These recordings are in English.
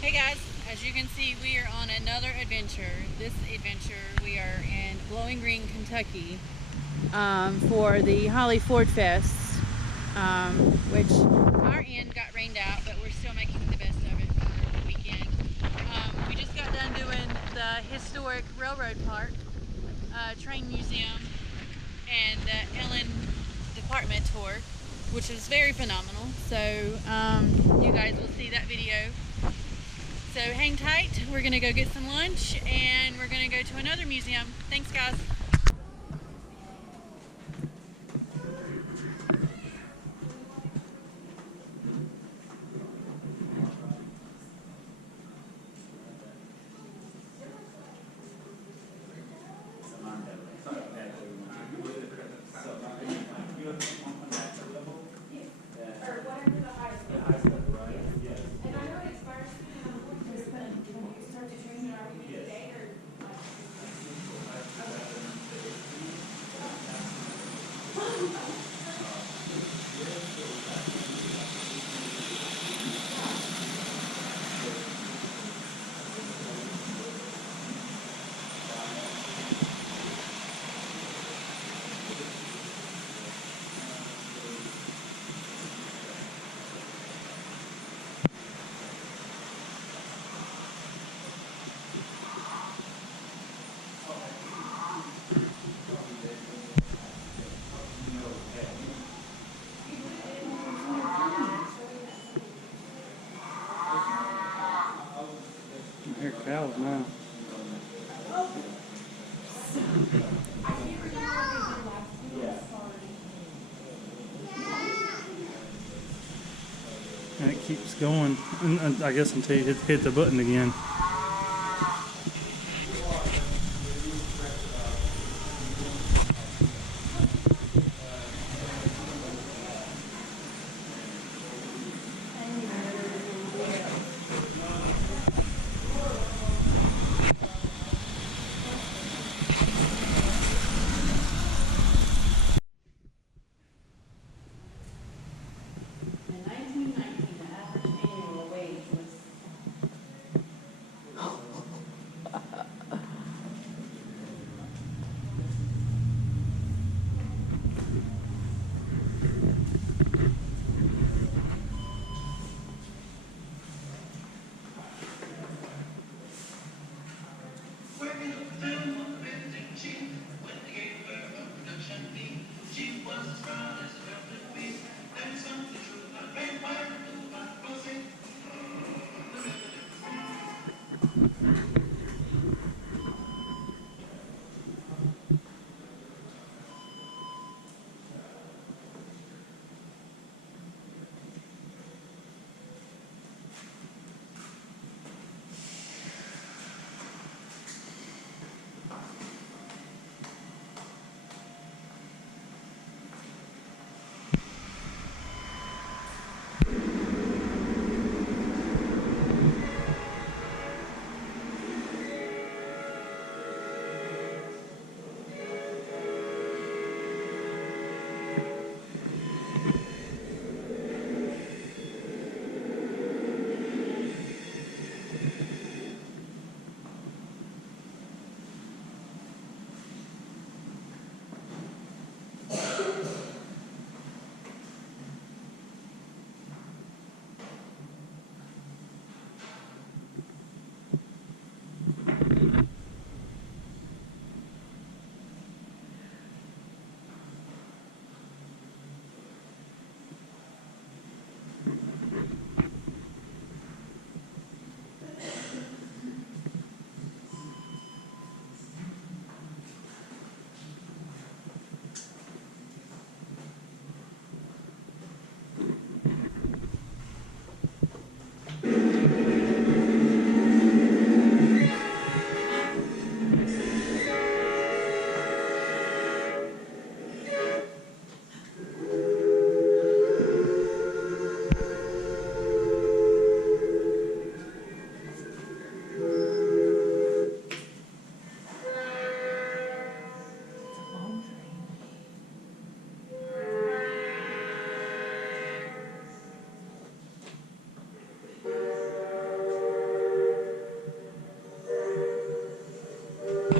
Hey guys, as you can see, we are on another adventure. This adventure, we are in Blowing Green, Kentucky, for the Holley Ford Fest, which our end got rained out, but we're still making the best of it for the weekend. We just got done doing the historic railroad park, train museum, and the Ellen department tour, which was very phenomenal. So you guys will see that video. So hang tight, we're gonna go get some lunch and we're gonna go to another museum. Thanks guys. I hear cows now. And it keeps going, and I guess until you hit the button again. In 1919, the average annual wage was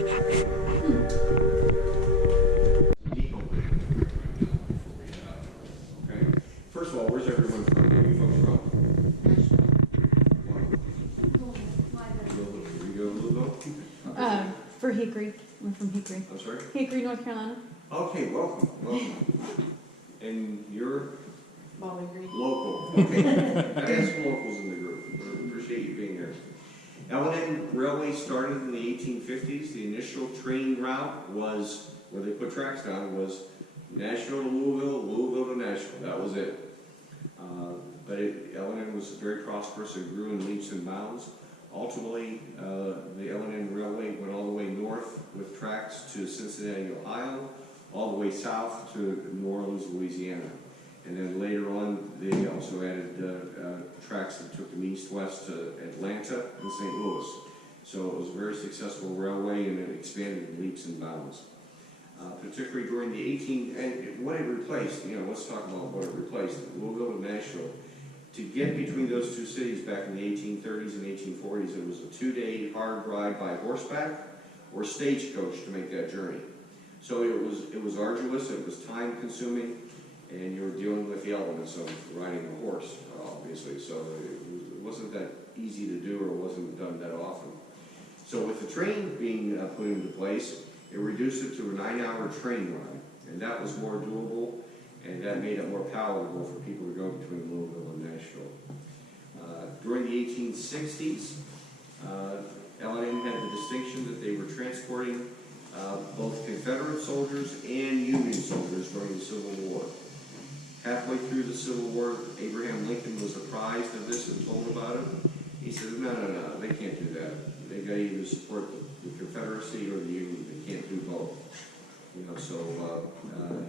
Okay. First of all, where's everyone from? Where are you folks from? You go Louisville? For Hickory. We're from Hickory. I'm sorry? Hickory, North Carolina. Okay, welcome, welcome. And you're Bowling Green. local. Okay. I have some locals in the group. We appreciate you being here. L&N Railway started in the 1850s. The initial train route was, where they put tracks down, was Nashville to Louisville, Louisville to Nashville. That was it. But L&N was very prosperous. It grew in leaps and bounds. Ultimately, the L&N Railway went all the way north with tracks to Cincinnati, Ohio, all the way south to New Orleans, Louisiana. And then later on, they also added tracks that took them east-west to Atlanta and St. Louis. So it was a very successful railway, and it expanded in leaps and bounds. Particularly during the and what it replaced, let's talk about what it replaced. Louisville to Nashville. To get between those two cities back in the 1830s and 1840s, it was a 2-day hard ride by horseback or stagecoach to make that journey. So it was arduous, it was time consuming, and you were dealing with the elements of riding a horse, obviously. So it wasn't that easy to do, or wasn't done that often. So with the train being put into place, it reduced it to a 9-hour train ride, and that was more doable, and that made it more palatable for people to go between Louisville and Nashville. During the 1860s, L&N had the distinction that they were transporting both Confederate soldiers and Union soldiers during the Civil War. Halfway through the Civil War, Abraham Lincoln was apprised of this and told about it. He said, no, they can't do that. They got to either support the Confederacy or the Union. They can't do both. So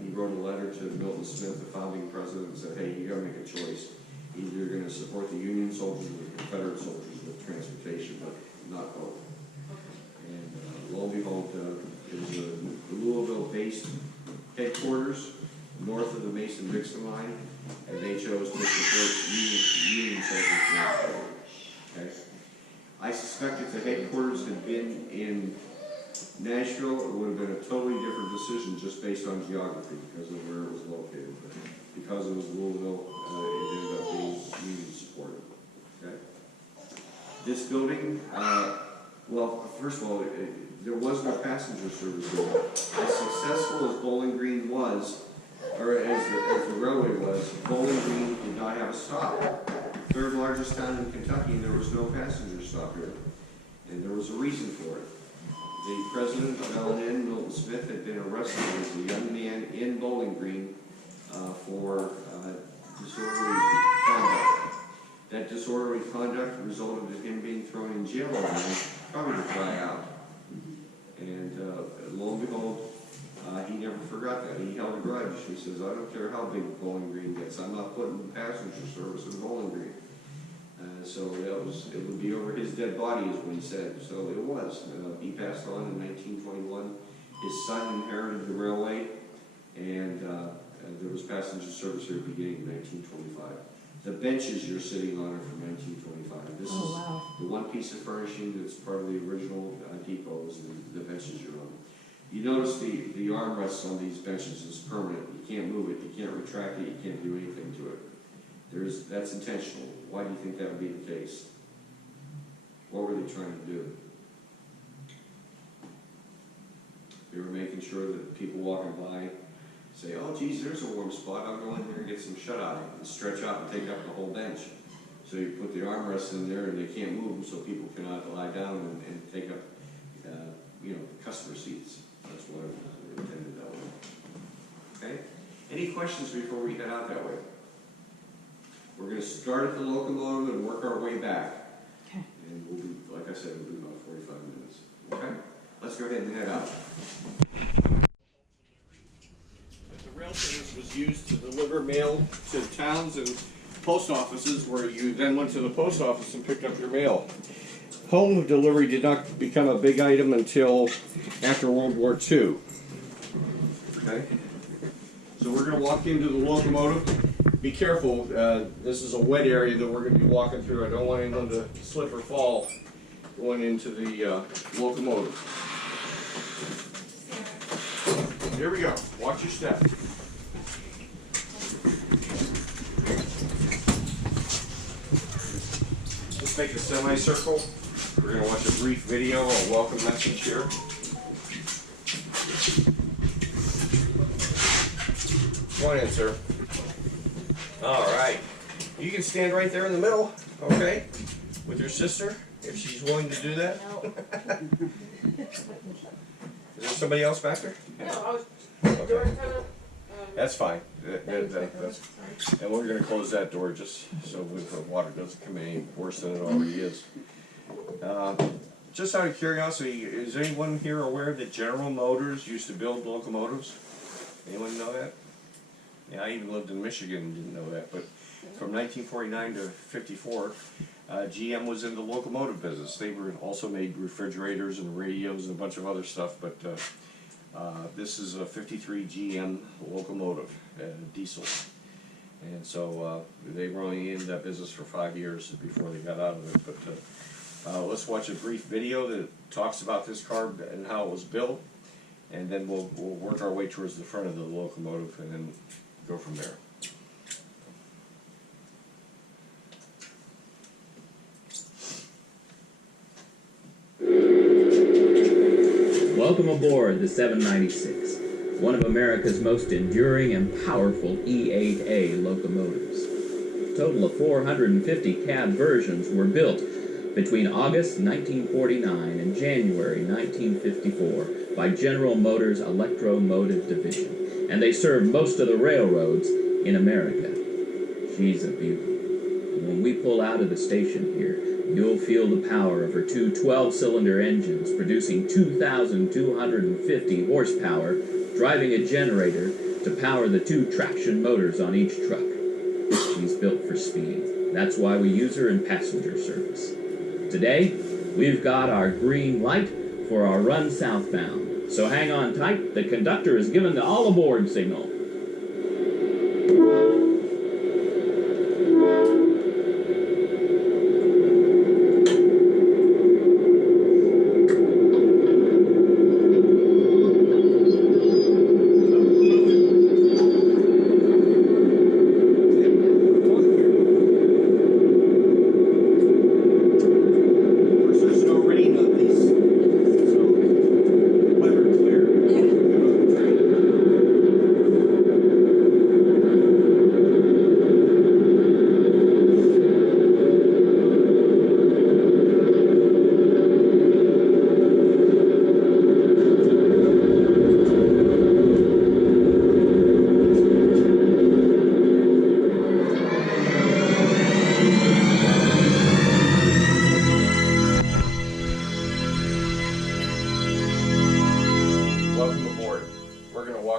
he wrote a letter to Milton Smith, the founding president, and said, hey, you got to make a choice. Either you're going to support the Union soldiers or the Confederate soldiers with transportation, but not both. And lo and behold, it was a Louisville-based headquarters north of the Mason-Dixon line, and they chose to support Union soldiers. Okay? I suspect if the headquarters had been in Nashville, it would have been a totally different decision just based on geography because of where it was located. But because it was Louisville, it ended up being Union supported. Okay? This building, well, first of all, there was no passenger service there. As successful as Bowling Green was, or as the railway was, Bowling Green did not have a stop. Third largest town in Kentucky, and there was no passenger stop here. And there was a reason for it. The president of L&N, Milton Smith, had been arrested as a young man in Bowling Green for disorderly conduct. That disorderly conduct resulted in him being thrown in jail overnight, probably to dry out. And lo and behold, he never forgot that. He held a grudge. He says, I don't care how big Bowling Green gets, I'm not putting passenger service in Bowling Green. So it would be over his dead body is what he said. So it was. He passed on in 1921. His son inherited the railway, and there was passenger service here beginning in 1925. The benches you're sitting on are from 1925. This is the one piece of furnishing that's part of the original depot is the benches you're on. You notice the armrests on these benches is permanent. You can't move it, you can't retract it, you can't do anything to it. That's intentional. Why do you think that would be the case? What were they trying to do? They were making sure that people walking by say, oh geez, there's a warm spot, I'll go in there and get some shut-eye and stretch out and take up the whole bench. So you put the armrests in there and they can't move them so people cannot lie down and take up customer seats. That's what it was intended that way. Okay? Any questions before we head out that way? We're going to start at the locomotive and work our way back. Okay. And we'll be, like I said, we'll be about 45 minutes. Okay? Let's go ahead and head out. The rail service was used to deliver mail to towns and post offices, where you then went to the post office and picked up your mail. Home delivery did not become a big item until after World War II. Okay? So we're going to walk into the locomotive. Be careful, this is a wet area that we're going to be walking through. I don't want anyone to slip or fall going into the locomotive. Here we go. Watch your step. Let's make a semicircle. We're going to watch a brief video, a welcome message here. Come on in, sir. All right. You can stand right there in the middle, okay, with your sister, if she's willing to do that. No. Is there somebody else back there? No, I was. Okay. That's fine. And we're going to close that door just so the water doesn't come in any worse than it already is. Just out of curiosity, is anyone here aware that General Motors used to build locomotives? Anyone know that? Yeah, I even lived in Michigan and didn't know that. But from 1949 to 54, GM was in the locomotive business. They were also made refrigerators and radios and a bunch of other stuff. But this is a 53 GM locomotive, diesel. And so they were only in that business for 5 years before they got out of it. But let's watch a brief video that talks about this car and how it was built. And then we'll work our way towards the front of the locomotive and then go from there. Welcome aboard the 796, one of America's most enduring and powerful E8A locomotives. A total of 450 cab versions were built between August 1949 and January 1954 by General Motors Electromotive Division, and they served most of the railroads in America. She's a beauty. When we pull out of the station here, you'll feel the power of her two 12-cylinder engines producing 2,250 horsepower, driving a generator to power the two traction motors on each truck. She's built for speed. That's why we use her in passenger service. Today, we've got our green light for our run southbound. So hang on tight. The conductor has given the all aboard signal.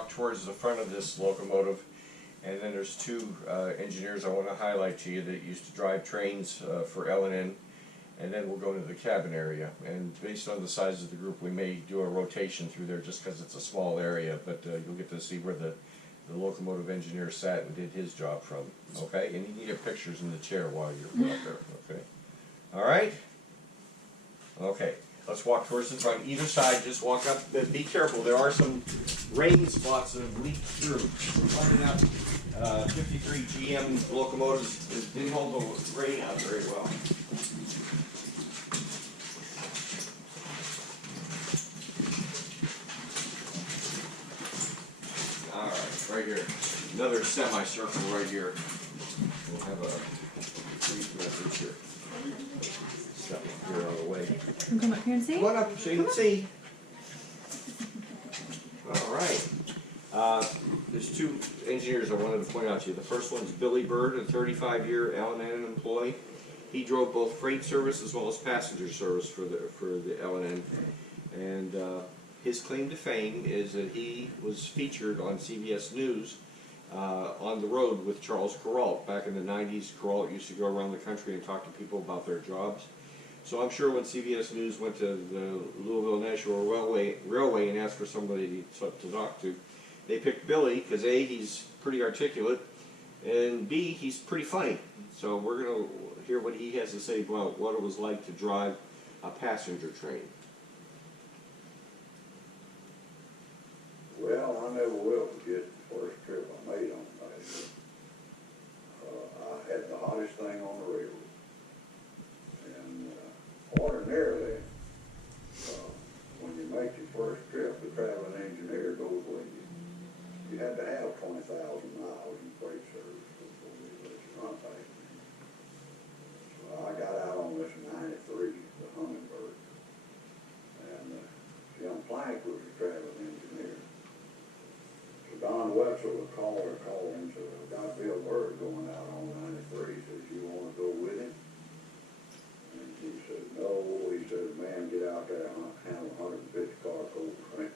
Towards the front of this locomotive, and then there's two engineers I want to highlight to you that used to drive trains for L&N, and then we'll go into the cabin area. And based on the size of the group, we may do a rotation through there just because it's a small area, but you'll get to see where the locomotive engineer sat and did his job from. Okay, and you can get pictures in the chair while you're up there. Okay, all right. Okay. Let's walk towards the front. Either side, just walk up. Be careful. There are some rain spots that have leaked through. We're finding out 53 GM locomotives didn't hold the rain out very well. All right, right here. Another semicircle right here. We'll have a brief message here. Step here on the way. Come up here and see. Come on up so you can see. All right. There's two engineers I wanted to point out to you. The first one's Billy Bird, a 35-year L&N employee. He drove both freight service as well as passenger service for the L&N. And his claim to fame is that he was featured on CBS News on the road with Charles Kuralt. Back in the 90s, Kuralt used to go around the country and talk to people about their jobs. So I'm sure when CBS News went to the Louisville National Railway and asked for somebody to talk to, they picked Billy because A, he's pretty articulate, and B, he's pretty funny. So we're going to hear what he has to say about what it was like to drive a passenger train. so a caller called and said, "I got Bill Bird going out on 93. He says, you want to go with him?" And he said, "No." He said, "Man, get out there and handle 150 car coal train.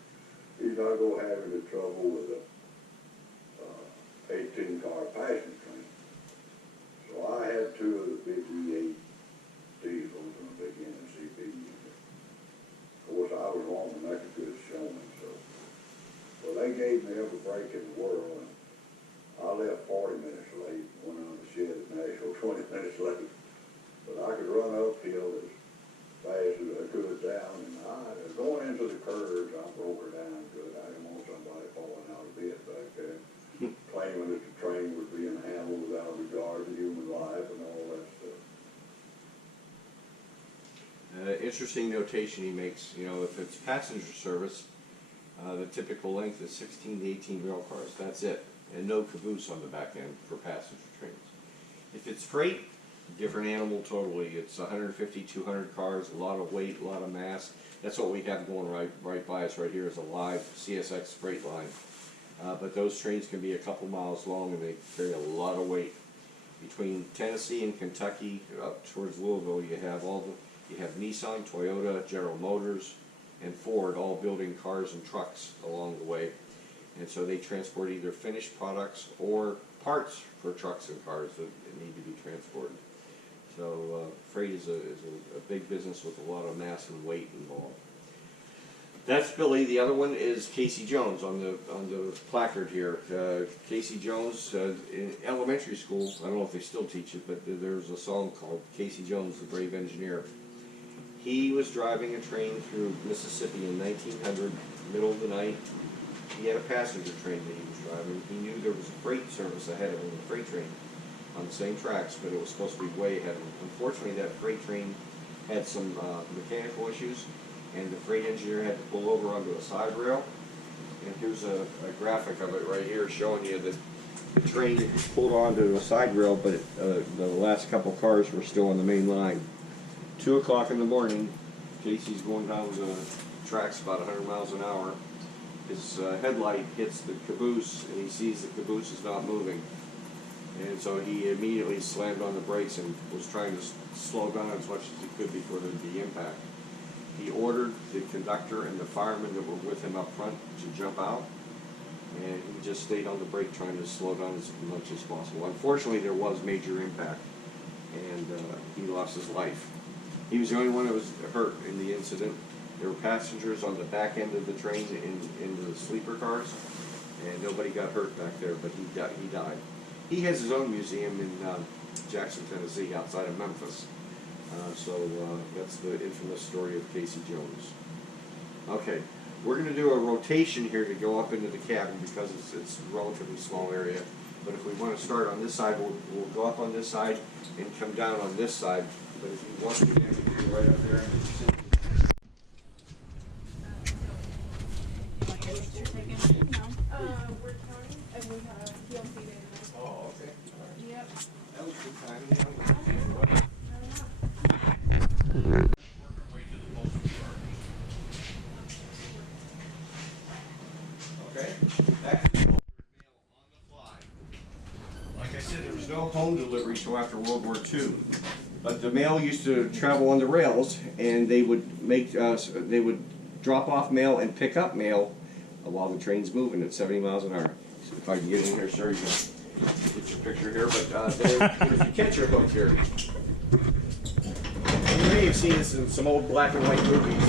He's not going to have any trouble with a 18 car passenger train." So I had two of the big E8 diesels and a big NCB unit. Of course, I was wanting to make a good showing, so. Well, they gave me every break in the world, and I left 40 minutes late, went on the shed at Nashville 20 minutes late. But I could run uphill as fast as I could down, and going into the curves, I broke her down good. I didn't want somebody falling out of bed back there, claiming that the train was being handled without regard to human life and all that stuff. Interesting notation he makes, you know, if it's passenger service, the typical length is 16 to 18 rail cars, that's it, and no caboose on the back end for passenger trains. If it's freight, different animal totally. It's 150, 200 cars, a lot of weight, a lot of mass. That's what we have going right by us right here is a live CSX freight line. But those trains can be a couple miles long and they carry a lot of weight. Between Tennessee and Kentucky, up towards Louisville, you have Nissan, Toyota, General Motors, and Ford all building cars and trucks along the way. And so they transport either finished products or parts for trucks and cars that need to be transported. So freight is a big business with a lot of mass and weight involved. That's Billy. The other one is Casey Jones on the placard here. Casey Jones in elementary school. I don't know if they still teach it, but there's a song called Casey Jones, the Brave Engineer. He was driving a train through Mississippi in 1900, middle of the night. He had a passenger train that he was driving. He knew there was a freight service ahead of him, a freight train on the same tracks, but it was supposed to be way ahead of him. Unfortunately, that freight train had some mechanical issues, and the freight engineer had to pull over onto a side rail. And here's a graphic of it right here showing you that the train pulled onto a side rail, but the last couple cars were still on the main line. 2 o'clock in the morning, Casey's going down the tracks about 100 miles an hour. His headlight hits the caboose, and he sees the caboose is not moving. And so he immediately slammed on the brakes and was trying to slow down as much as he could before the impact. He ordered the conductor and the firemen that were with him up front to jump out, and he just stayed on the brake trying to slow down as much as possible. Unfortunately, there was major impact, and he lost his life. He was the only one that was hurt in the incident. There were passengers on the back end of the train in the sleeper cars, and nobody got hurt back there, but he died. He has his own museum in Jackson, Tennessee, outside of Memphis. So that's the infamous story of Casey Jones. Okay, we're going to do a rotation here to go up into the cabin because it's a relatively small area. But if we want to start on this side, we'll go up on this side and come down on this side. But if you want to, we can go right up there and sit. We're counting, and we have TLC there. Oh, okay. All right. Yep. That was good timing. Okay. Back to the mail on the fly. Like I said, there was no home delivery until after World War II. But the mail used to travel on the rails, and they would drop off mail and pick up mail while the train's moving at 70 miles an hour. So if I can get in here, sir, you can get your picture here. But there's a catcher hook here. You may have seen this in some old black and white movies,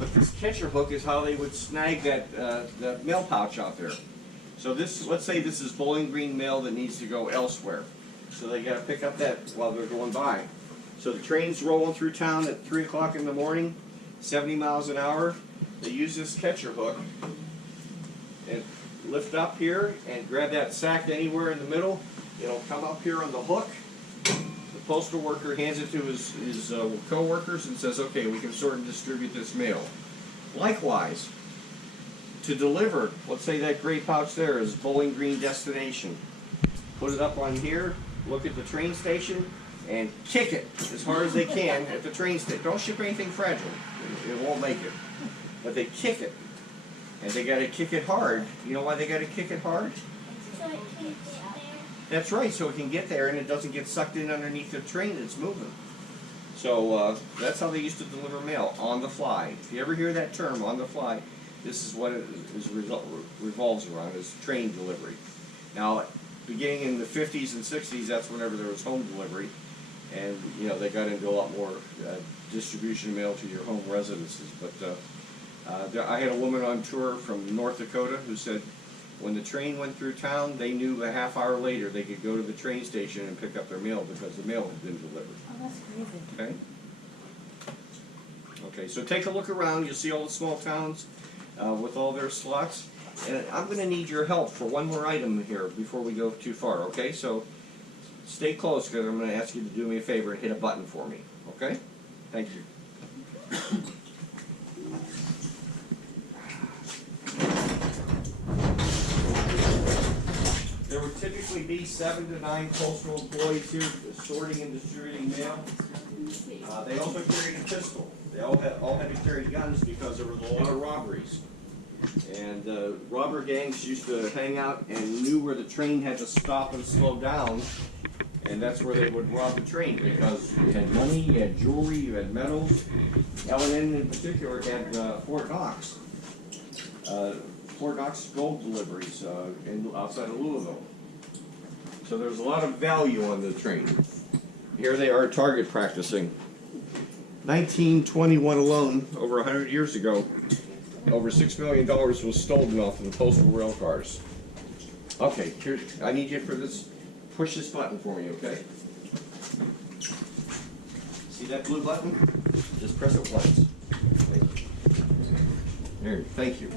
but this catcher hook is how they would snag that mail pouch out there. So let's say this is Bowling Green mail that needs to go elsewhere. So they got to pick up that while they're going by. So the train's rolling through town at 3 o'clock in the morning, 70 miles an hour. They use this catcher hook and lift up here and grab that sack anywhere in the middle. It'll come up here on the hook. The postal worker hands it to his co-workers and says, okay, we can sort and distribute this mail. Likewise, to deliver, let's say that gray pouch there is Bowling Green destination. Put it up on here, look at the train station, and kick it as hard as they can at the train station. Don't ship anything fragile. It won't make it. But they kick it. And they got to kick it hard. You know why they got to kick it hard? So it can get there. That's right, so it can get there and it doesn't get sucked in underneath the train that's moving. So that's how they used to deliver mail, on the fly. If you ever hear that term, on the fly, this is what it revolves around, is train delivery. Now, beginning in the 50s and 60s, that's whenever there was home delivery. And, you know, they got into a lot more distribution of mail to your home residences. But I had a woman on tour from North Dakota who said when the train went through town, they knew a half hour later they could go to the train station and pick up their mail because the mail had been delivered. Oh, that's crazy. Okay? Okay, so take a look around. You'll see all the small towns with all their slots. And I'm going to need your help for one more item here before we go too far, okay? So stay close because I'm going to ask you to do me a favor and hit a button for me, okay? Thank you. There would typically be 7 to 9 postal employees here sorting and distributing mail. They also carried a pistol. They all had to carry guns because there was a lot of robberies. And robber gangs used to hang out and knew where the train had to stop and slow down. And that's where they would rob the train because you had money, you had jewelry, you had metals. L&N in particular had Fort Knox. Fort Knox gold deliveries outside of Louisville. So there's a lot of value on the train. Here they are target practicing. 1921 alone, over 100 years ago, over $6 million was stolen off of the postal rail cars. Okay, I need you for this. Push this button for me, okay? See that blue button? Just press it once. Thank you. There, thank you.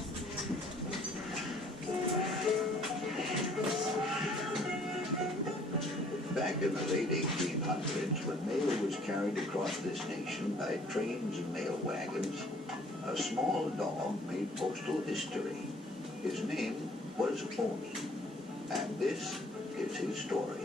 Back in the late 1800s, when mail was carried across this nation by trains and mail wagons, a small dog made postal history. His name was Oni, and this is his story.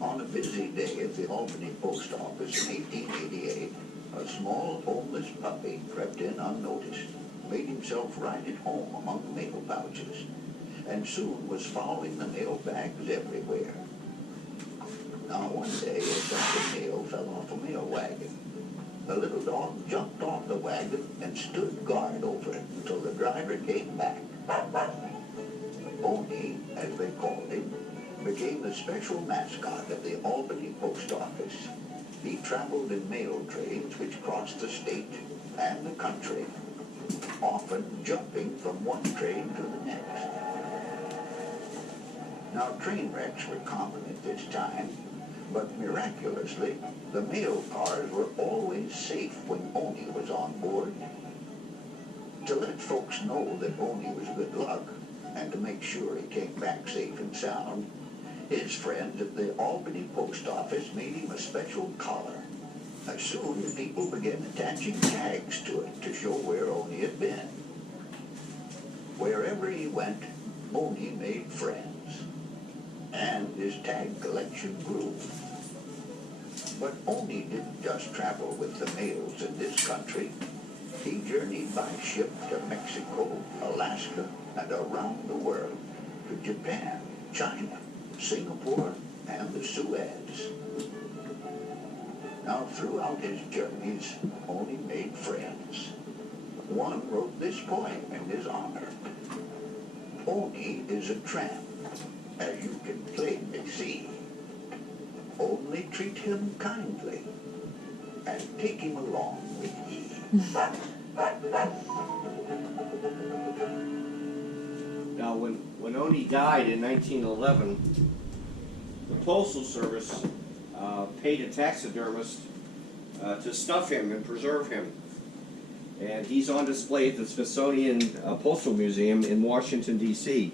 On a busy day at the Albany Post Office in 1888, a small homeless puppy crept in unnoticed, made himself right at home among the mail pouches, and soon was following the mail bags everywhere. Now one day, a sack of mail fell off a mail wagon. The little dog jumped off the wagon and stood guard over it until the driver came back. Oni, as they called him, became the special mascot of the Albany Post Office. He traveled in mail trains which crossed the state and the country, often jumping from one train to the next. Now, train wrecks were common at this time, but miraculously, the mail cars were always safe when Oni was on board. To let folks know that Oni was good luck, and to make sure he came back safe and sound, his friends at the Albany Post Office made him a special collar. Soon people began attaching tags to it to show where Oni had been. Wherever he went, Oni made friends, and his tag collection grew. But Oni didn't just travel with the mails in this country. He journeyed by ship to Mexico, Alaska, and around the world, to Japan, China, Singapore, and the Suez. Now, throughout his journeys, Oni made friends. One wrote this poem in his honor. Oni is a tramp, as you can plainly see. Only treat him kindly, and take him along with ye. Now, when Oni died in 1911, the Postal Service paid a taxidermist to stuff him and preserve him. And he's on display at the Smithsonian Postal Museum in Washington, D.C.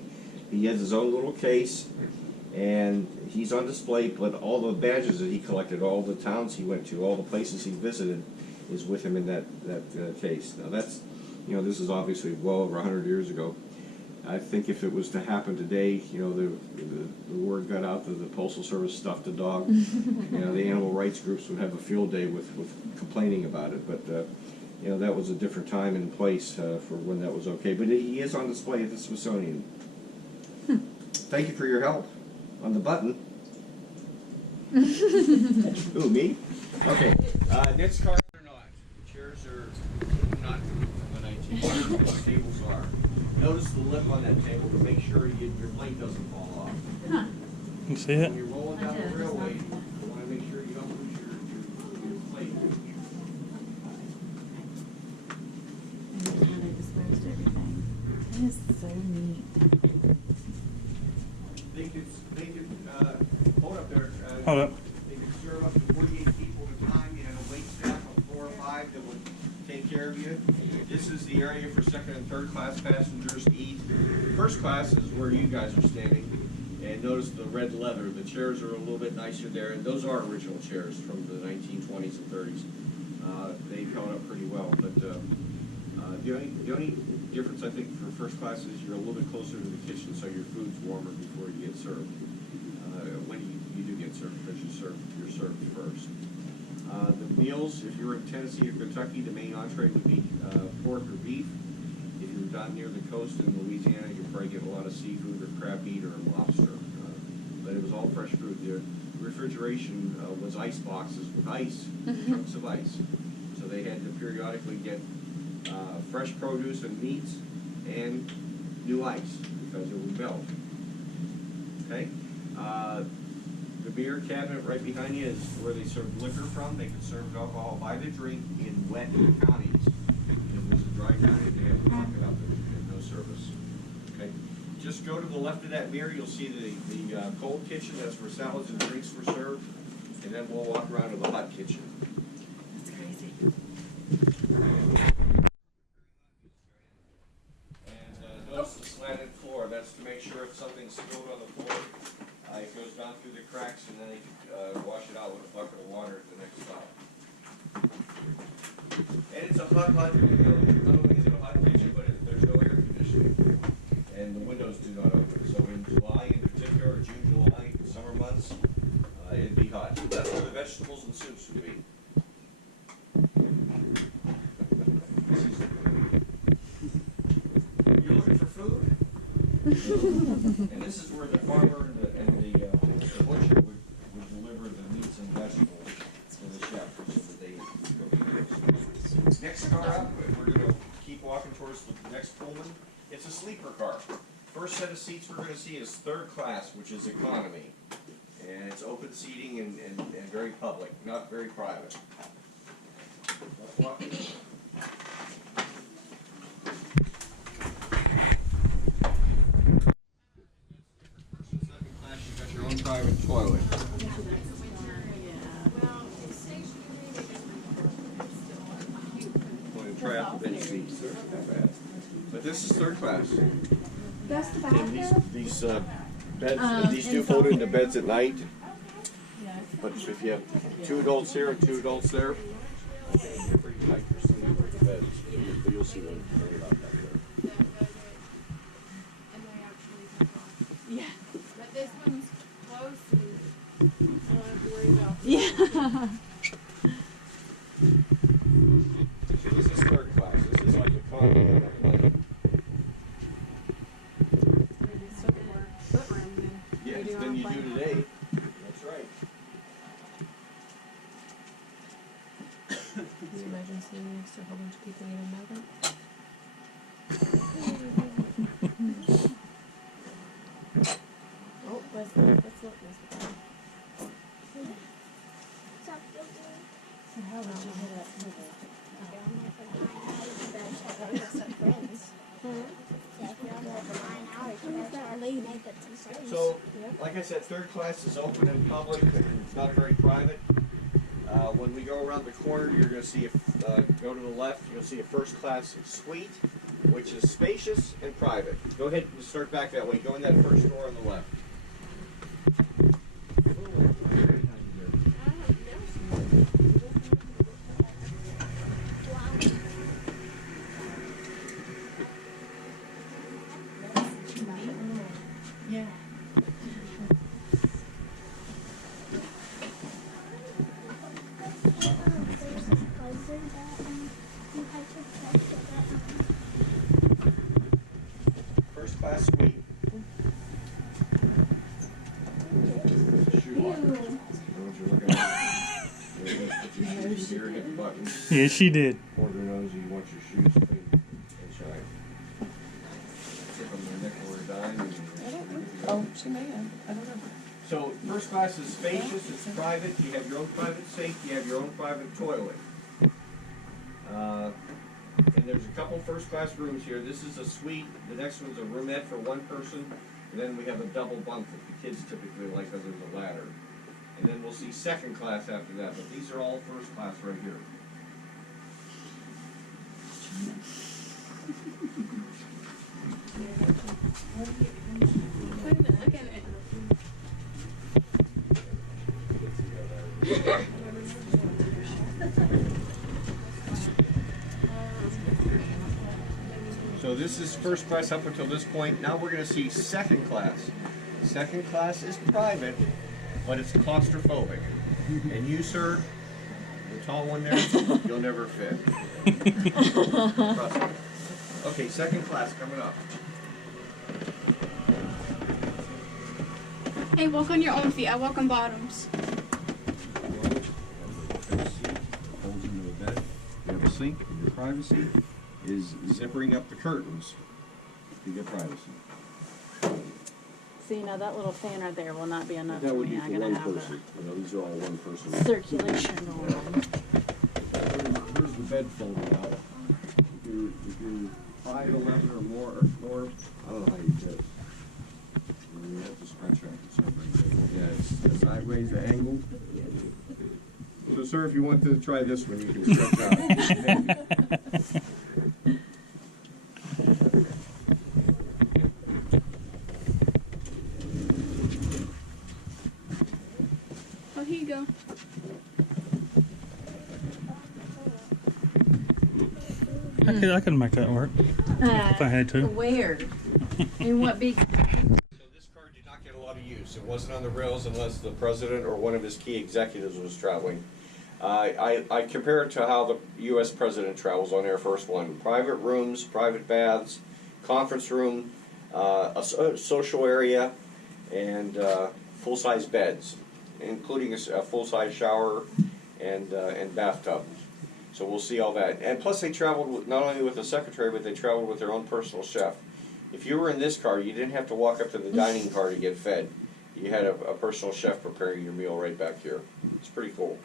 He has his own little case, and he's on display, but all the badges that he collected, all the towns he went to, all the places he visited, is with him in that case. Now that's, you know, this is obviously well over 100 years ago. I think if it was to happen today, you know, the word got out that the Postal Service stuffed a dog. You know, the animal rights groups would have a field day with complaining about it. But, you know, that was a different time and place for when that was okay. But he is on display at the Smithsonian. Thank you for your help on the button. Who, me? Okay. Next car or not? The chairs are not from the 1900s. The tables are. Notice the lip on that table to make sure your plate doesn't fall off. Huh. You see it? When you're rolling down the railway, you want to make sure you don't lose your plate. And how they disposed everything. That is so neat. They could hold up there. Hold up. They could serve up to 48 people at a time. You had a wait staff of 4 or 5 that would take care of you. This is the area for second and third class passengers to eat. First class is where you guys are standing. And notice the red leather. The chairs are a little bit nicer there, and those are original chairs from the 1920s and 30s. They've held up pretty well. But the only difference, I think, for first class is you're a little bit closer to the kitchen, so your food's warmer before you get served. When you do get served, because you're served first. The meals, if you're in Tennessee or Kentucky, the main entree would be pork or beef. If you're down near the coast in Louisiana, you'll probably get a lot of seafood or crab meat or lobster. But it was all fresh food. The refrigeration was ice boxes with ice, chunks of ice. So they had to periodically get fresh produce and meats and new ice because it would melt. Okay? The beer cabinet right behind you is where they serve liquor from. They could serve alcohol by the drink in wet counties. If it was a dry county, they have to lock it up and no service. Okay? Just go to the left of that mirror. You'll see the cold kitchen. That's where salads and drinks were served. And then we'll walk around to the hot kitchen. That's crazy. And notice the slanted floor. That's to make sure if something's spilled on the floor, it goes down through the cracks, and then they can wash it out with a bucket of water at the next stop. And it's a hot, not only is it a hot kitchen, but there's no air conditioning, and the windows do not open. So in July, in particular, or June, July, summer months, it'd be hot. That's where the vegetables and soups would be. You're looking for food? And this is where the farmer and the butcher would deliver the meats and vegetables to the chef so that they go eat those. Next car up, we're going to keep walking towards the next Pullman. It's a sleeper car. First set of seats we're going to see is third class, which is economy. And it's open seating and very public, not very private. Let's walk in. Private toilet. But this is third class. That's the And bathroom? these beds, these do fold into beds at night. But if you have 2 adults here and 2 adults there, they're pretty tight for sleeping beds. But you'll see them right about that there. And they actually have one. Yeah. But this one's close and I don't have to worry about. Yeah. So this is third class. This is like economy on that plane. Maybe some more foot room than Yes, we do than on you do plane. today. That's right. Can you imagine sitting next to a whole bunch of people you don't know them? Oh, let's look. So how would you hit up with it? So, like I said, third class is open in public and it's not very private. When we go around the corner, you're going to see, go to the left, you'll see a first class suite, which is spacious and private. Go ahead and start back that way. Go in that first door on the left. Yeah. First class suite. Here, hit the button. Yeah, she did. Order knows you want your shoes clean and shine. Tip them a nickel or a dime. I don't know. Oh, she may have. I don't know. So first class is spacious, it's private, you have your own private sink, you have your own private toilet. And there's a couple first class rooms here. This is a suite, the next one's a roomette for one person, and then we have a double bunk that the kids typically like because there's a ladder. And then we'll see second class after that, but these are all first class right here. Look at it. So this is first class up until this point. Now we're going to see second class. Second class is private, but it's claustrophobic. And you, sir, the tall one there, you'll never fit. Trust me. Okay, second class coming up. Hey, walk on your own feet. I walk on bottoms. Folds into a bed. You have a sink. Your privacy is zippering up the curtains to get privacy. See, now that little fan right there will not be enough That for would me. be I'm for gonna one have person. You know, these are all one person. circulation going on. Here's the bed folded out. If you're 5'11" or more, I don't know how you do it. You have to scratch out. Yeah, it's a sideways angle. So, sir, if you want to try this one, you can stretch out. Oh, here you go. I could make that work if I had to. Where? In what big? So this car did not get a lot of use. It wasn't on the rails unless the president or one of his key executives was traveling. I compare it to how the U.S. president travels on Air Force One. Private rooms, private baths, conference room, a social area, and full-size beds, including a full-size shower and bathtub. So we'll see all that. And plus they traveled not only with the secretary, but they traveled with their own personal chef. If you were in this car, you didn't have to walk up to the dining car to get fed. You had a personal chef preparing your meal right back here. It's pretty cool.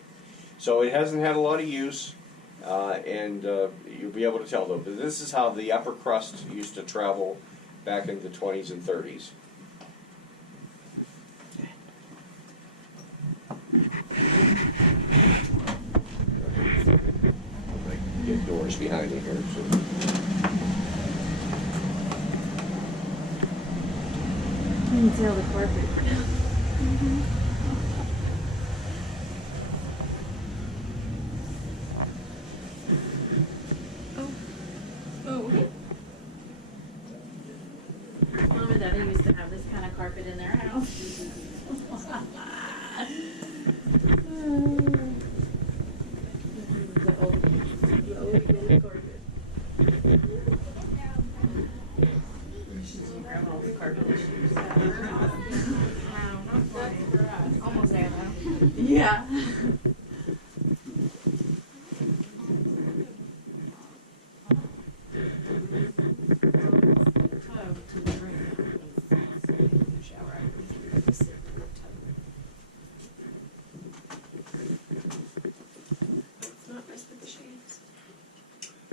So it hasn't had a lot of use, and you'll be able to tell though. But this is how the upper crust used to travel back in the 20s and 30s. Get doors behind me here. So. You can tell the carpet. Oh. Mom and Daddy used to have this kind of carpet in their house. The old carpet. Grandma's carpet that she used to have in her house. Almost there though. Yeah.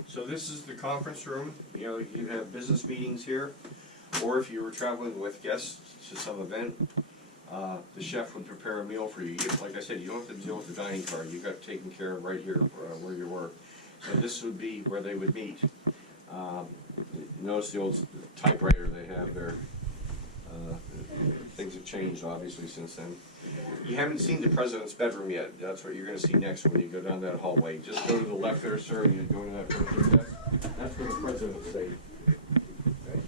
So this is the conference room. You know, you have business meetings here, or if you were traveling with guests to some event, the chef would prepare a meal for you. Like I said, you don't have to deal with the dining car. You got taken care of right here where you were. So this would be where they would meet. Notice the old typewriter they have there. Things have changed obviously since then. You haven't seen the president's bedroom yet. That's what you're going to see next when you go down that hallway. Just go to the left there, sir, and you go to that first room. That's where the president stayed. Okay.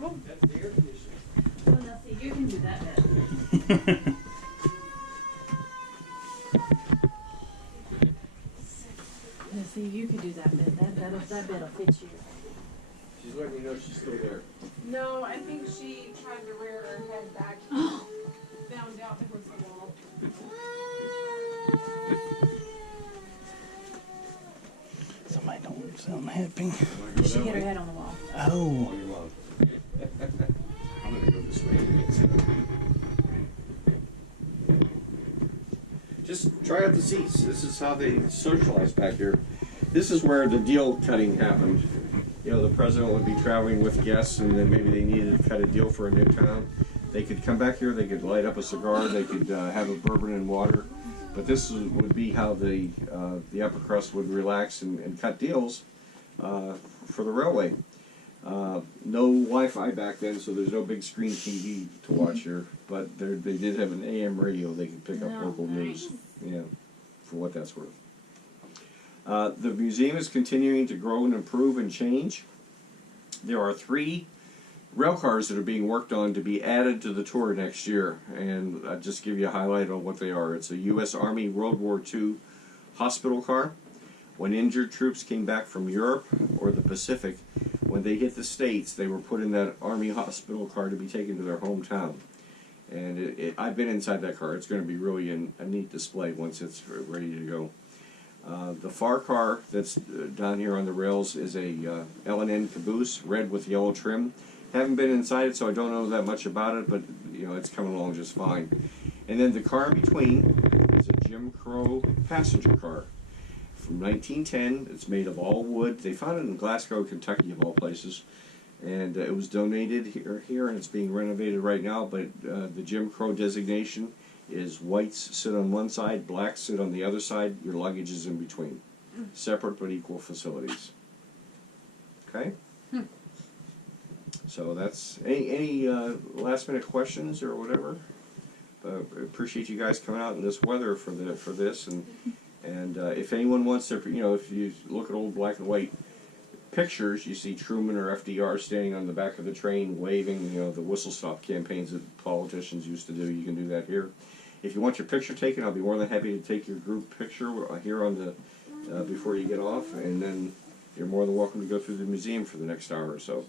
Oh, that's the air conditioner. Well, now see, you can do that bit. Now see, you can do that bit. That bit'll fit you. She's letting me know she's still there. No, I think she tried to rear her head back. Found out there was a wall. sound happy. She hit her head on the wall. Oh. I'm gonna go this way. Just try out the seats. This is how they socialize back here. This is where the deal cutting happened. You know, the president would be traveling with guests, and then maybe they needed to cut a deal for a new town. They could come back here, they could light up a cigar, they could have a bourbon and water. But this would be how the upper crust would relax and cut deals for the railway. No Wi-Fi back then, so there's no big screen TV to watch here. But they did have an AM radio they could pick up local news. Yeah, for what that's worth. The museum is continuing to grow and improve and change. There are 3 rail cars that are being worked on to be added to the tour next year, and I'll just give you a highlight on what they are. It's a U.S. Army World War II hospital car. When injured troops came back from Europe or the Pacific, when they hit the States, they were put in that Army hospital car to be taken to their hometown. And I've been inside that car. It's going to be really a neat display once it's ready to go. The FAR car that's down here on the rails is a L&N caboose, red with yellow trim. Haven't been inside it, so I don't know that much about it, but you know it's coming along just fine. And then the car in between is a Jim Crow passenger car from 1910. It's made of all wood. They found it in Glasgow, Kentucky, of all places, and it was donated here, and it's being renovated right now. But the Jim Crow designation is whites sit on one side, blacks sit on the other side. Your luggage is in between, separate but equal facilities. Okay. So that's any last minute questions or whatever. I appreciate you guys coming out in this weather for this, and if anyone wants to, you know, if you look at old black and white pictures, you see Truman or FDR standing on the back of the train waving, you know, the whistle stop campaigns that politicians used to do. You can do that here. If you want your picture taken, I'll be more than happy to take your group picture here on the before you get off, and then you're more than welcome to go through the museum for the next hour or so.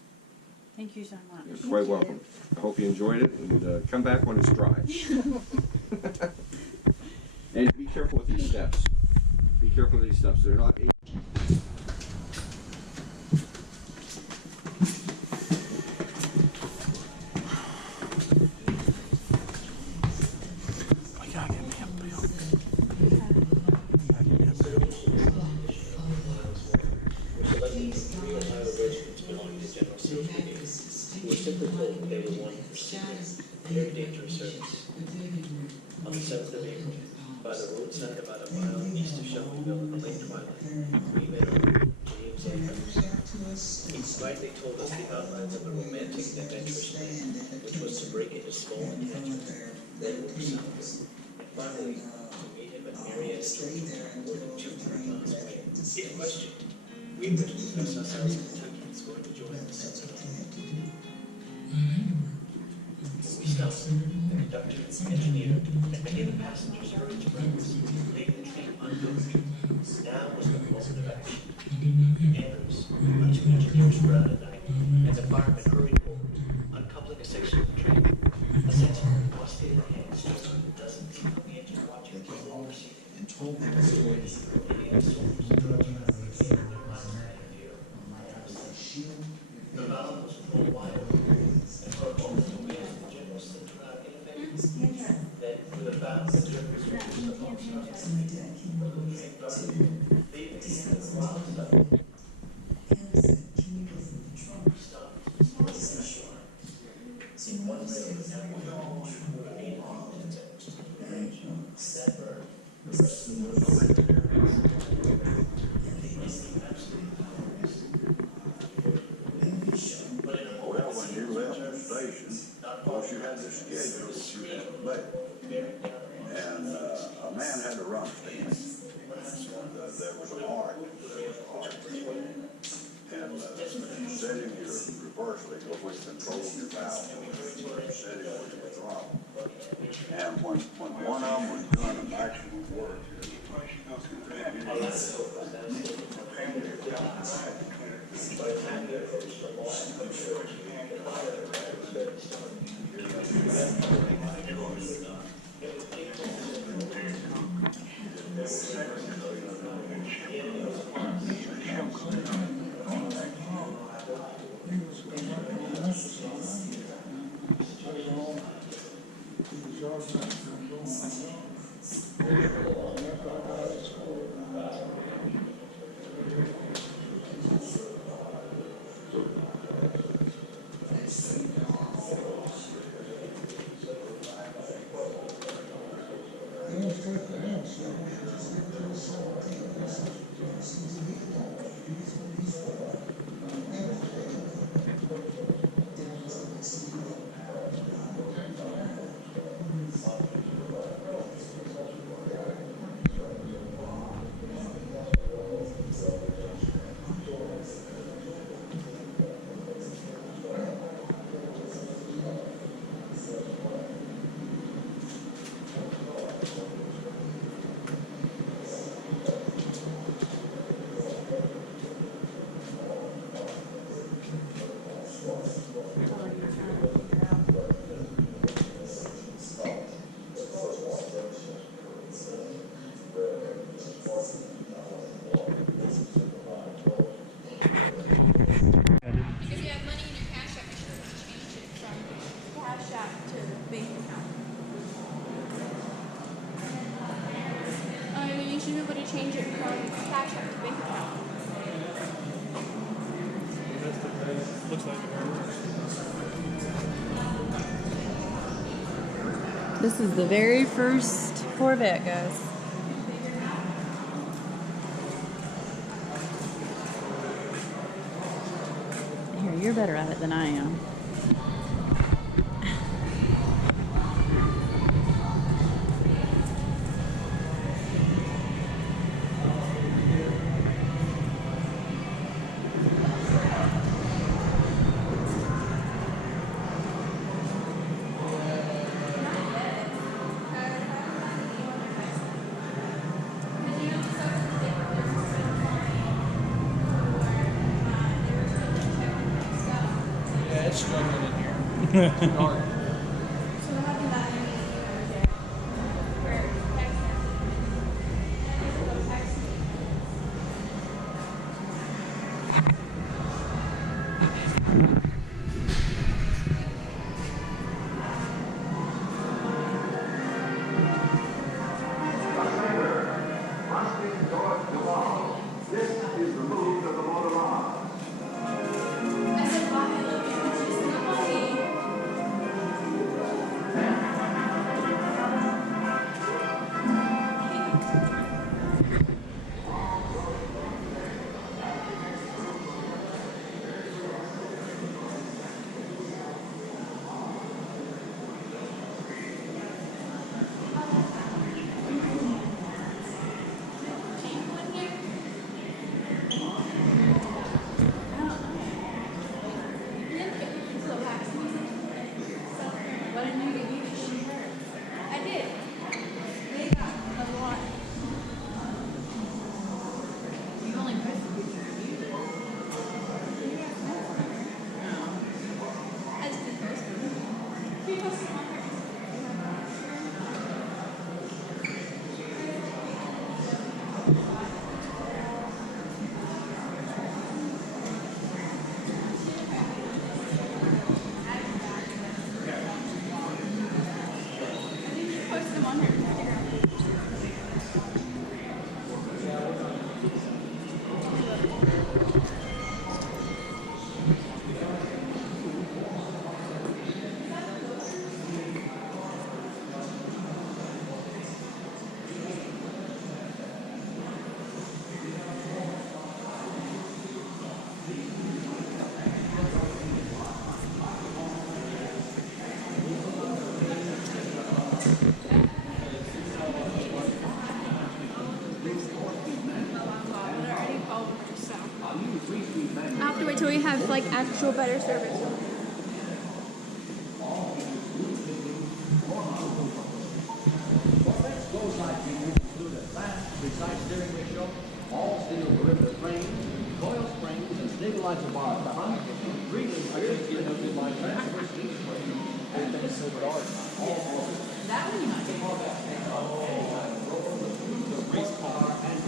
Thank you so much. You're quite welcome. I hope you enjoyed it, and come back when it's dry. And be careful with these steps. Be careful with these steps. They're not. who were simply told that they were wanted for very dangerous service. On the 7th of April, by the roadside about a mile east of Shelbyville in the late twilight, we met our James Andrews. He quietly told us the outlines of a romantic and adventurous plan, which was to break into small detachments, then move south. And finally, to meet him at Marietta, Georgia, more than 200 miles away. If questioned, we were to profess ourselves Kentuckians going to join the Southern Army. When we stopped, the conductor, engineer, and many of the passengers hurried to breakfast, leaving the train unbooked. Now was the moment of action. Andrews, our two engineers were out at night, and the firemen hurried forward, uncoupling a section of the train. A sentinel must stay in the hands just a dozen feet on the engine watching the whole proceeding. And told them the stories of the soldiers and drugs around the clear in their minds and view. The valve was pulled wide open, and for a moment we asked the general slipped around ineffective. Then, with a valve that jerked his fingers the long stop, the train started, leaving the end of the wild stuff. In one rail, now one were 8 mountains that was to the range. That bird, the rest of the world was in their hands. And they must be absolutely powerless. But in a Well, when you left the station, of course you had the schedule that you had to make. And a man had to run stand. There was a mark. And setting your reverse legal, which controls your valve, setting with your throttle. And when one of them was doing a maximum work, If you have money in your cash app, you should change it from cash app to bank account. You should be able to change it from cash app to bank account. That's the looks like it works. This is the very first Corvette, guys. Here, you're better at it than I am. Yeah, it's struggling in here. Dark. So having that in where text This is the mood of the motorman. I said, why I love you, it's just the money. I did. They got a lot. You only pressed the picture of you. I just did post them. He posted them on her post them on her Instagram. I have to wait till we have like actual better service. Precise steering ratio, all steel derivative frames, coil springs, and stabilizer bars. Really, I think you know, my transfer steam frame. Everything's so dark. That one you might get. Race car and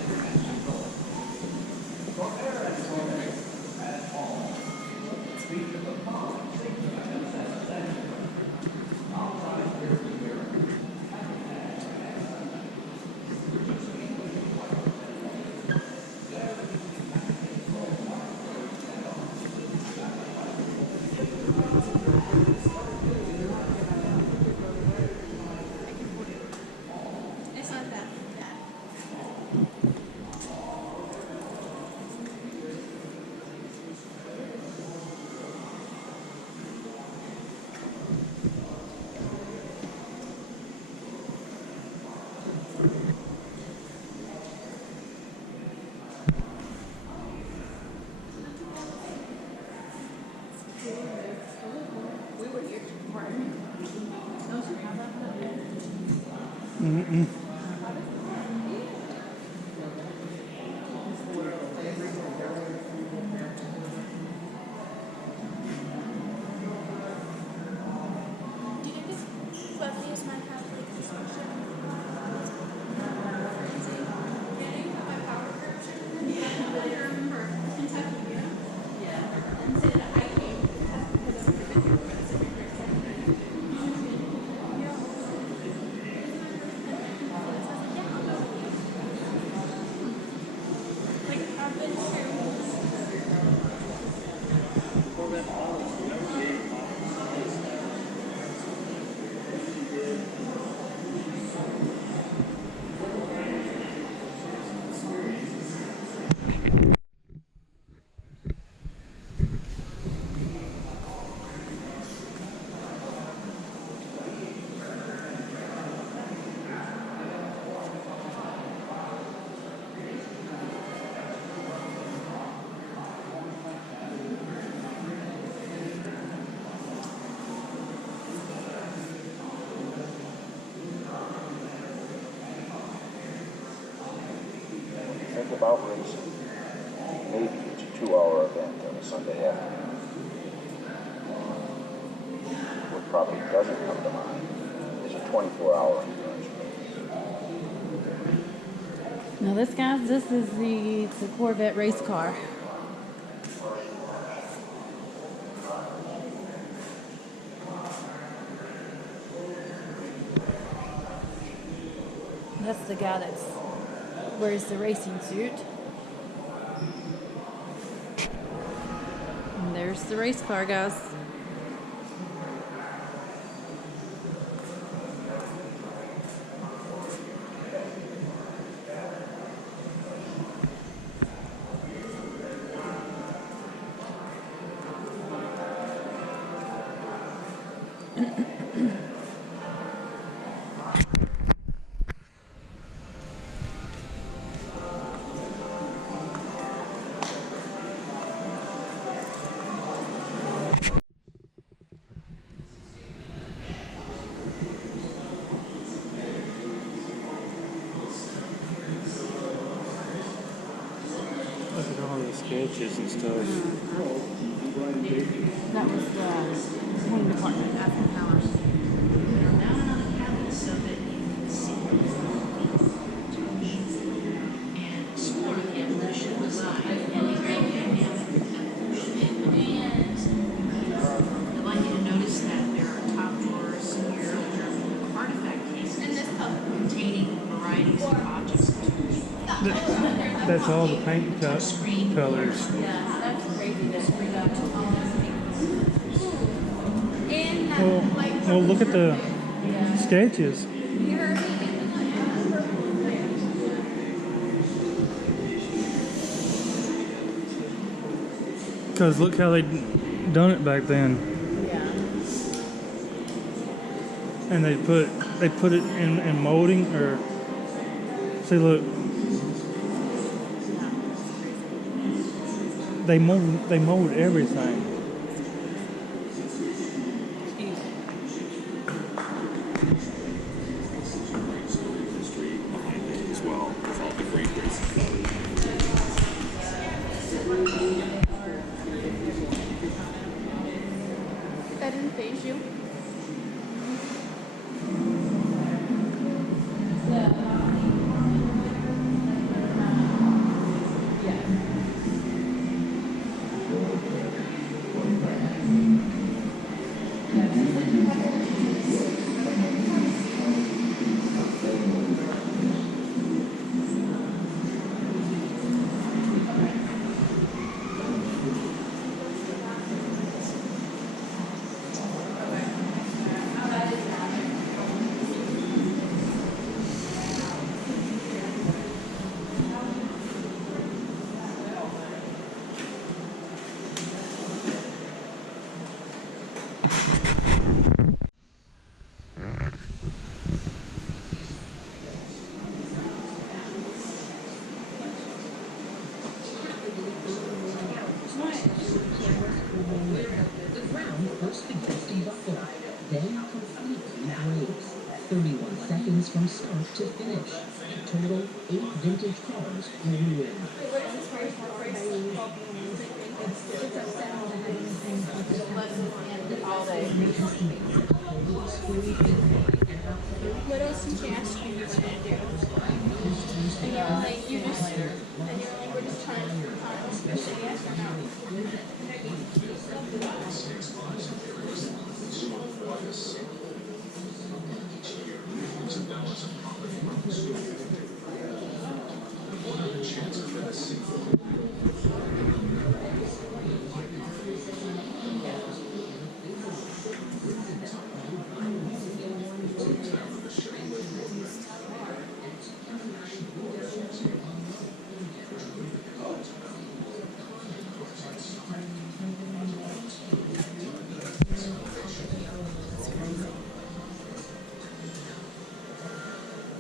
Mm-mm. Do you think this Clefnews might have like discussion? Getting my power corruption? Yeah. For Kentucky, yeah? And say that I came because of the video that's in your like, I've been to Think about racing. Maybe it's a 2-hour event on a Sunday afternoon. What probably doesn't come to mind is a 24-hour endurance race. Now this, guys, this is the Corvette race car. That's the guy that wears the racing suit. And there's the race car, guys. Look at all the sketches and stuff. That was the home department after hours. I'd like you to notice that there are top drawers here, there are artifact cases containing varieties of objects and tools. That's all the paint colors. Yeah, that's crazy that we got all these things. Well, look at the sketches. Because look how they done it back then. Yeah. And they put it in molding, or see, look, they mold everything. that didn't phase you. The ground first begins to buckle, then completely breaks. 31 seconds from start to finish. In total, 8 vintage cars are ruined. All day. What else did you ask me to do? And you were like, we're just trying to find a city yes or no.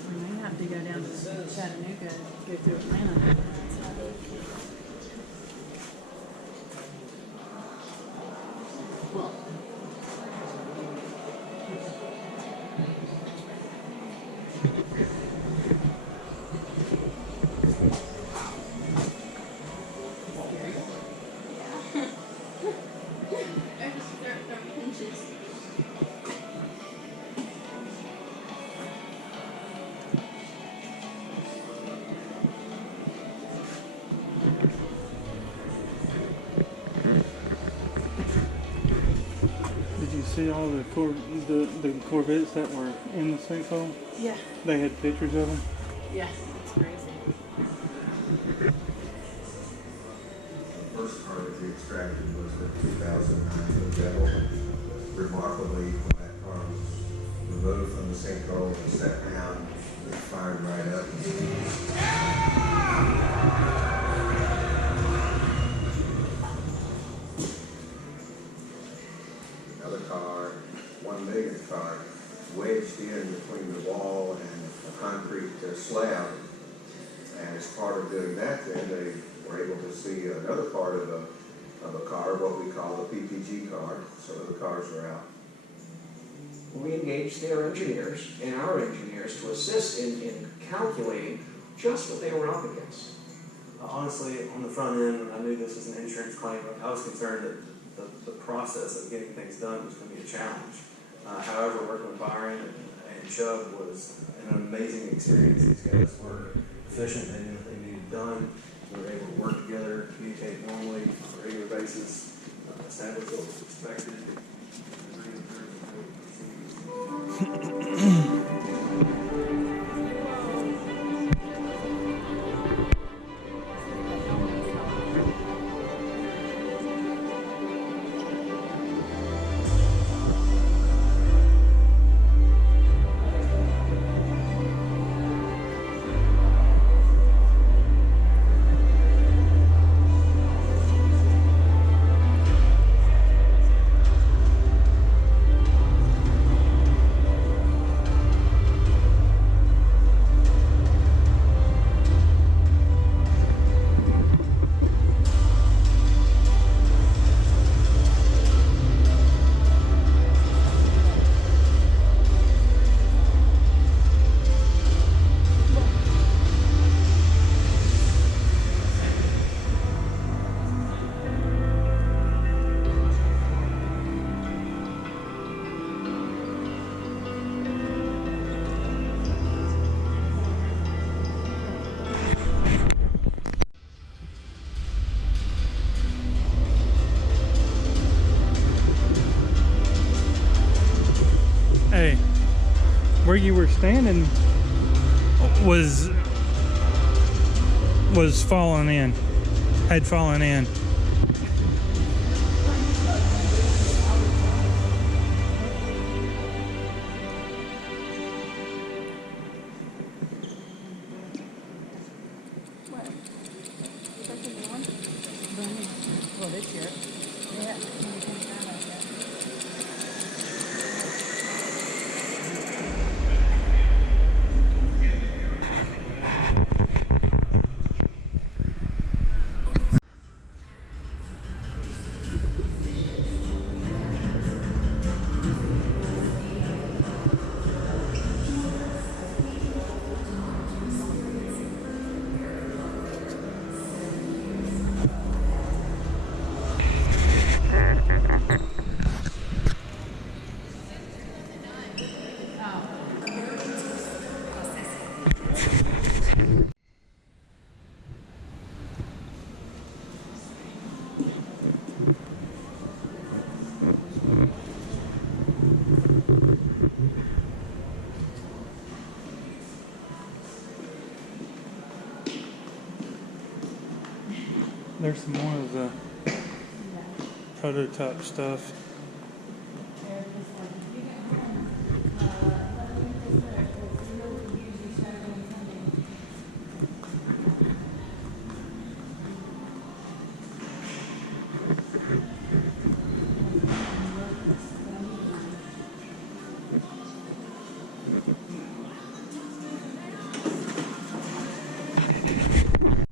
We may have to go down to Chattanooga, go through Atlanta. They're pinches. Did you see all the the Corvettes that were in the sinkhole? Yeah. They had pictures of them. Yeah, it's crazy. The first car that we extracted was the 2009 Devil. Remarkably, when that car was removed from the sinkhole and set down, it fired right up. Another car, 1 million car, wedged in between the wall and a concrete slab. And as part of doing that, then they were able to see another part of a car, what we call the PPG car. So the cars are out. We engaged their engineers and our engineers to assist in calculating just what they were up against. Honestly, on the front end, I knew this was an insurance claim. I was concerned that the process of getting things done was going to be a challenge. However, working with Byron and Chubb was an amazing experience. These guys were efficient. They knew what they needed done. We were able to work together, communicate normally on a regular basis, establish what was expected. Hey, where you were standing was falling in, had fallen in. Well, this year. Yeah. There's some more of the prototype stuff.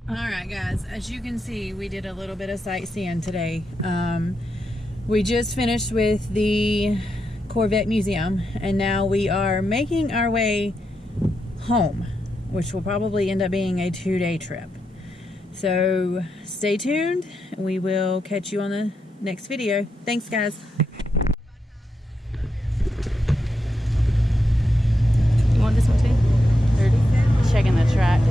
Alright guys, as you can see, we did a little bit of sightseeing today. We just finished with the Corvette Museum, and now we are making our way home, which will probably end up being a 2-day trip. So stay tuned, and we will catch you on the next video. Thanks guys. You want this one too? 30 cents? Checking the track.